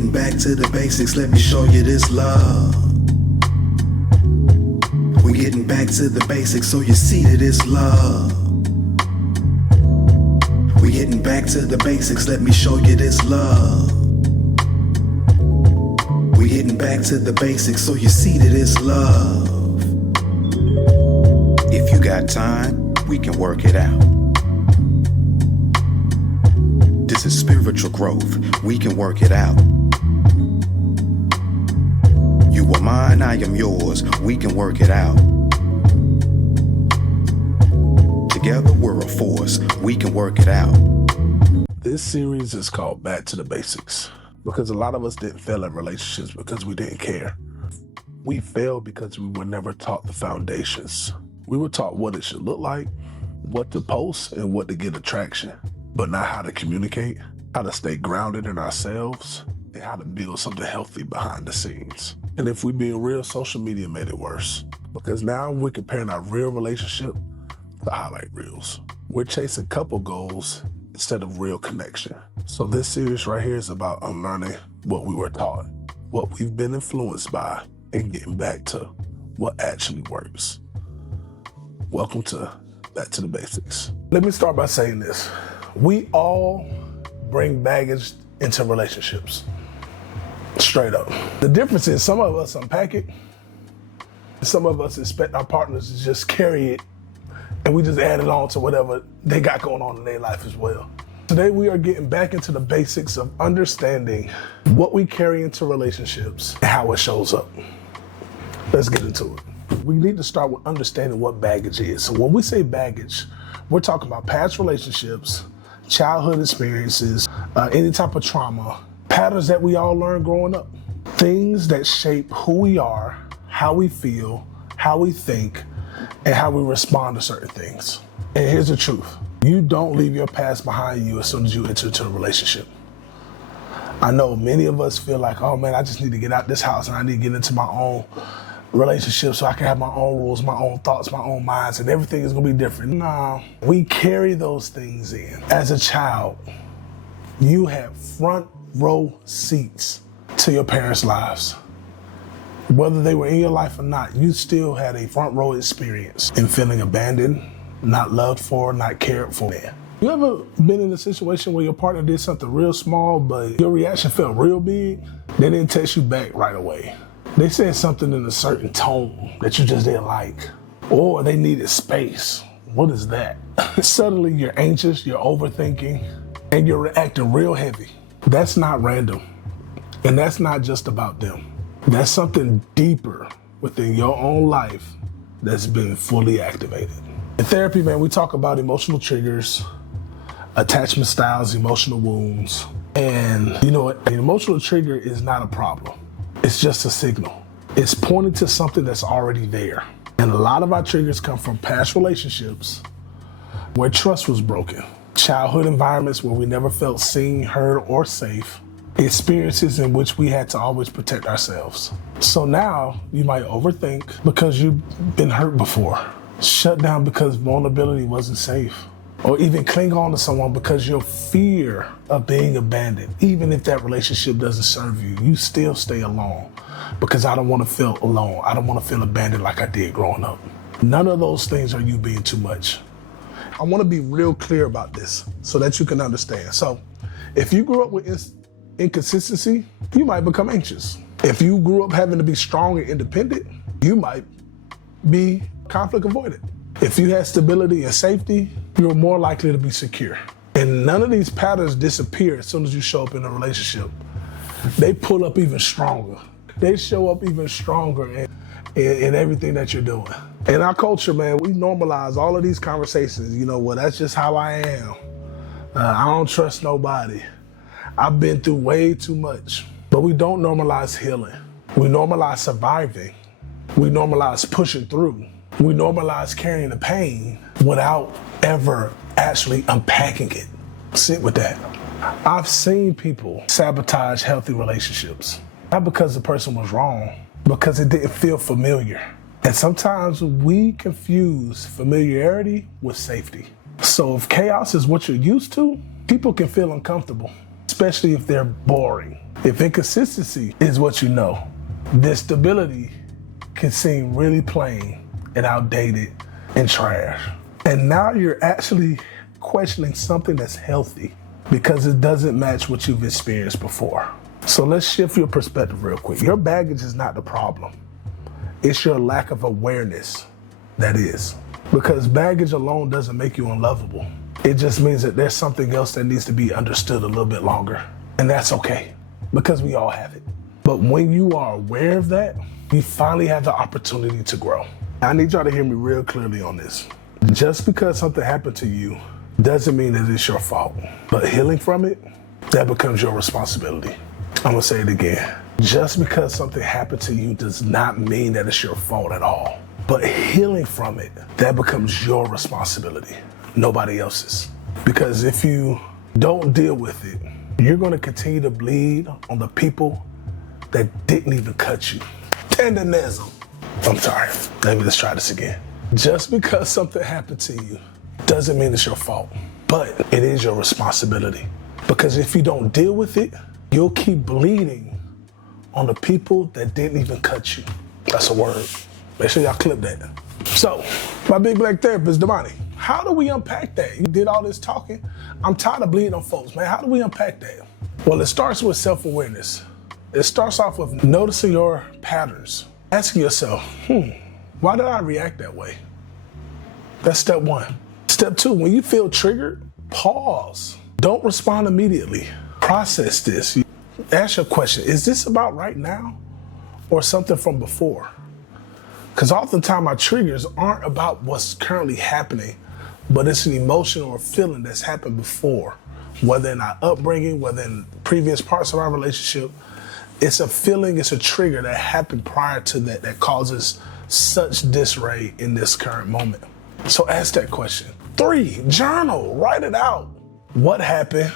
getting back to the basics, let me show you this love. We're getting back to the basics so you see that it's love. We're getting back to the basics, let me show you this love. We're getting back to the basics so you see that it's love. If you got time, we can work it out. This is spiritual growth, we can work it out. You are mine, I am yours, we can work it out. Together we're a force, we can work it out. This series is called Back to the Basics because a lot of us didn't fail at relationships because we didn't care. We failed because we were never taught the foundations. We were taught what it should look like, what to post, and what to get attraction, but not how to communicate, how to stay grounded in ourselves, and how to build something healthy behind the scenes. And if we being real, social media made it worse because now we're comparing our real relationship to highlight reels. We're chasing couple goals instead of real connection. So this series right here is about unlearning what we were taught, what we've been influenced by, and getting back to what actually works. Welcome to Back to the Basics. Let me start by saying this. We all bring baggage into relationships. Straight up. The difference is some of us unpack it. Some of us expect our partners to just carry it and we just add it on to whatever they got going on in their life as well. Today we are getting back into the basics of understanding what we carry into relationships and how it shows up. Let's get into it. We need to start with understanding what baggage is. So when we say baggage, we're talking about past relationships, childhood experiences, any type of trauma, patterns that we all learned growing up, things that shape who we are, how we feel, how we think, and how we respond to certain things. And here's the truth. You don't leave your past behind you as soon as you enter into a relationship. I know many of us feel like, oh man, I just need to get out this house and I need to get into my own relationship so I can have my own rules, my own thoughts, my own minds, and everything is gonna be different. Nah, we carry those things in. As a child, you have front row seats to your parents' lives. Whether they were in your life or not, you still had a front row experience in feeling abandoned, not loved for, not cared for. You ever been in a situation where your partner did something real small, but your reaction felt real big? They didn't text you back right away. They said something in a certain tone that you just didn't like, or they needed space. What is that? Suddenly you're anxious, you're overthinking, and you're reacting real heavy. That's not random, and that's not just about them. That's something deeper within your own life that's been fully activated. In therapy, man, we talk about emotional triggers, attachment styles, emotional wounds. And you know what? An emotional trigger is not a problem. It's just a signal. It's pointing to something that's already there. And a lot of our triggers come from past relationships where trust was broken, childhood environments where we never felt seen, heard, or safe, experiences in which we had to always protect ourselves. So now you might overthink because you've been hurt before, shut down because vulnerability wasn't safe, or even cling on to someone because your fear of being abandoned. Even if that relationship doesn't serve you, you still stay alone because I don't want to feel alone. I don't want to feel abandoned like I did growing up. None of those things are you being too much. I want to be real clear about this so that you can understand. So if you grew up with inconsistency, you might become anxious. If you grew up having to be strong and independent, you might be conflict avoidant. If you had stability and safety, you're more likely to be secure. And none of these patterns disappear as soon as you show up in a relationship. They pull up even stronger. They show up even stronger in everything that you're doing. In our culture, man, we normalize all of these conversations. You know, well, that's just how I am. I don't trust nobody. I've been through way too much. But we don't normalize healing. We normalize surviving. We normalize pushing through. We normalize carrying the pain without ever actually unpacking it. Sit with that. I've seen people sabotage healthy relationships, not because the person was wrong, because it didn't feel familiar. And sometimes we confuse familiarity with safety. So if chaos is what you're used to, people can feel uncomfortable, especially if they're boring. If inconsistency is what you know, then stability can seem really plain and outdated and trash. And now you're actually questioning something that's healthy because it doesn't match what you've experienced before. So let's shift your perspective real quick. Your baggage is not the problem. It's your lack of awareness that is. Because baggage alone doesn't make you unlovable. It just means that there's something else that needs to be understood a little bit longer. And that's okay, because we all have it. But when you are aware of that, you finally have the opportunity to grow. I need y'all to hear me real clearly on this. Just because something happened to you doesn't mean that it's your fault. But healing from it, that becomes your responsibility. I'm gonna say it again. Just because something happened to you does not mean that it's your fault at all. But healing from it, that becomes your responsibility, nobody else's. Because if you don't deal with it, you're gonna continue to bleed on the people that didn't even cut you. Tendonism. I'm sorry, let's try this again. Just because something happened to you doesn't mean it's your fault, but it is your responsibility. Because if you don't deal with it, you'll keep bleeding on the people that didn't even cut you. That's a word. Make sure y'all clip that. So, my big black therapist, Damani, how do we unpack that? You did all this talking. I'm tired of bleeding on folks, man. How do we unpack that? Well, it starts with self-awareness. It starts off with noticing your patterns. Asking yourself, why did I react that way? That's step one. Step two, when you feel triggered, pause. Don't respond immediately. Process this. Ask your question, is this about right now or something from before? Because oftentimes our triggers aren't about what's currently happening, but it's an emotion or a feeling that's happened before, whether in our upbringing, whether in previous parts of our relationship. It's a feeling, it's a trigger that happened prior to that causes such disarray in this current moment. So ask that question. 3, journal, write it out. What happened?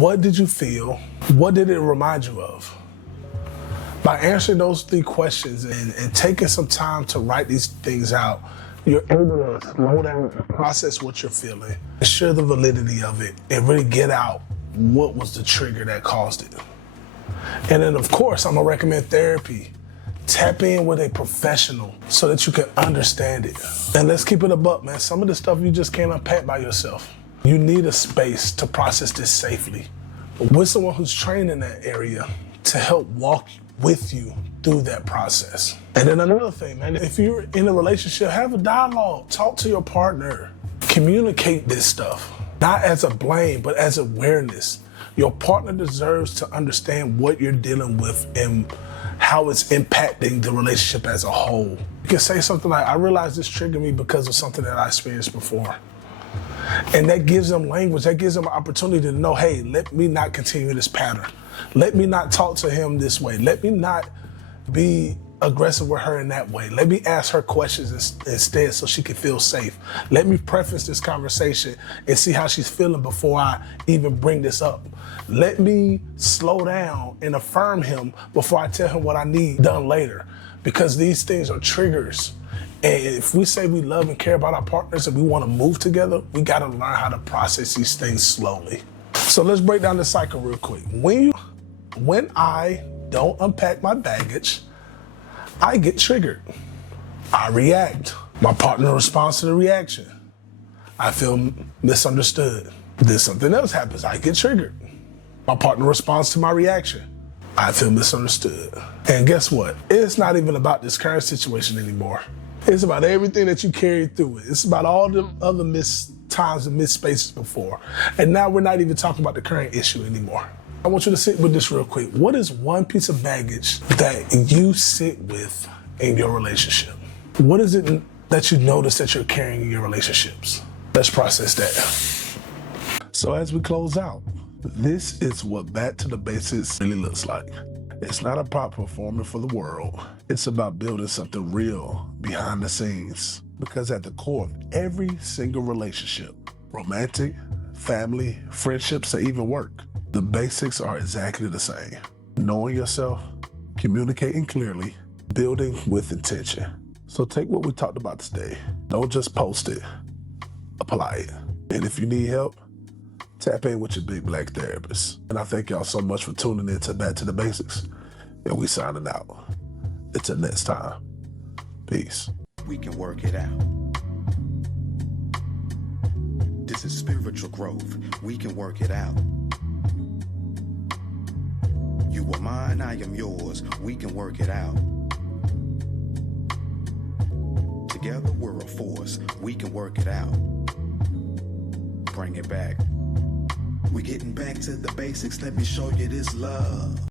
What did you feel? What did it remind you of? By answering those 3 questions and taking some time to write these things out, you're able to slow down and process what you're feeling, ensure the validity of it, and really get out what was the trigger that caused it. And then, of course, I'm gonna recommend therapy. Tap in with a professional so that you can understand it. And let's keep it a buck, man. Some of the stuff you just can't unpack by yourself. You need a space to process this safely with someone who's trained in that area to help walk with you through that process. And then another thing, man, if you're in a relationship, have a dialogue, talk to your partner, communicate this stuff, not as a blame, but as awareness. Your partner deserves to understand what you're dealing with and how it's impacting the relationship as a whole. You can say something like, I realize this triggered me because of something that I experienced before. And that gives them language, that gives them an opportunity to know, hey, let me not continue this pattern. Let me not talk to him this way. Let me not be aggressive with her in that way. Let me ask her questions instead so she can feel safe. Let me preface this conversation and see how she's feeling before I even bring this up. Let me slow down and affirm him before I tell him what I need done later, because these things are triggers. And if we say we love and care about our partners and we want to move together, we got to learn how to process these things slowly. So let's break down the cycle real quick. When I don't unpack my baggage, I get triggered. I react. My partner responds to the reaction. I feel misunderstood. Then something else happens. I get triggered. My partner responds to my reaction. I feel misunderstood. And guess what? It's not even about this current situation anymore. It's about everything that you carried through it. It's about all the other missed times and missed spaces before. And now we're not even talking about the current issue anymore. I want you to sit with this real quick. What is one piece of baggage that you sit with in your relationship? What is it that you notice that you're carrying in your relationships? Let's process that. So as we close out, this is what back to the basics really looks like. It's not about performing for the world. It's about building something real behind the scenes. Because at the core of every single relationship, romantic, family, friendships, or even work, the basics are exactly the same. Knowing yourself, communicating clearly, building with intention. So take what we talked about today. Don't just post it, apply it. And if you need help, Tap in with your big black therapist. And I thank y'all so much for tuning in to Back to the Basics. And we signing out. Until next time. Peace. We can work it out. This is spiritual growth. We can work it out. You are mine, I am yours. We can work it out. Together we're a force. We can work it out. Bring it back. We're getting back to the basics. Let me show you this love.